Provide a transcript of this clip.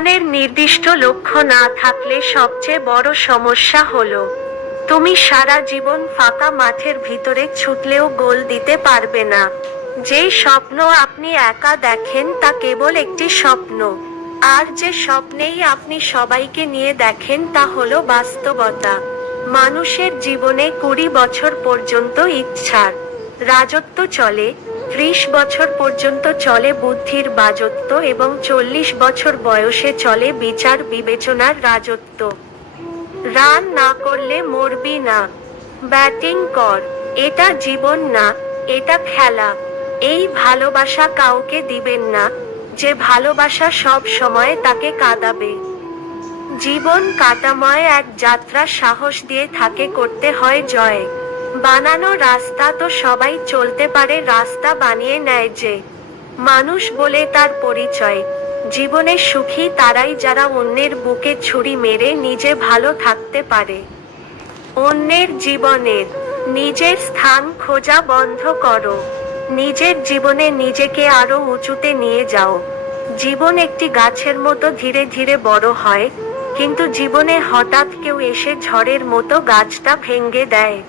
জীবনের নির্দিষ্ট লক্ষ্য না থাকলে সবচেয়ে বড় সমস্যা হলো, তুমি সারা জীবন ফাঁকা মাঠের ভিতরে ছুটলেও গোল দিতে পারবে না। যে স্বপ্ন আপনি একা দেখেন তা কেবল একটি স্বপ্ন। আর যে স্বপ্নেই আপনি সবাইকে নিয়ে দেখেন তা হলো বাস্তবতা। মানুষের জীবনে কুড়ি বছর পর্যন্ত ইচ্ছার। রাজত্ব চলে ত্রিশ বছর পর্যন্ত চলে বুদ্ধির বাজত্ব এবং চল্লিশ বছর বয়সে চলে বিচার বিবেচনার রাজত্ব। রান না করলে মরবি না। ব্যাটিং কর। এটা জীবন না, এটা খেলা। এই ভালোবাসা কাউকে দিবেন না, যে ভালোবাসা সব সময় তাকে কাঁদাবে। জীবন কাটাময় এক যাত্রা সাহস দিয়ে থাকে করতে হয় জয়। বানানো রাস্তা তো সবাই চলতে পারে, রাস্তা বানিয়ে নেয় যে। মানুষ বলে তার পরিচয়। জীবনে সুখী তারাই যারা অন্যের বুকে ছুরি মেরে নিজে ভালো থাকতে পারে। অন্যের জীবনের নিজের স্থান খোঁজা বন্ধ করো। নিজের জীবনে নিজেকে আরও উঁচুতে নিয়ে যাও। জীবন একটি গাছের মতো ধীরে ধীরে বড় হয়, কিন্তু জীবনে হঠাৎ কেউ এসে ঝড়ের মতো গাছটা ভেঙ্গে দেয়।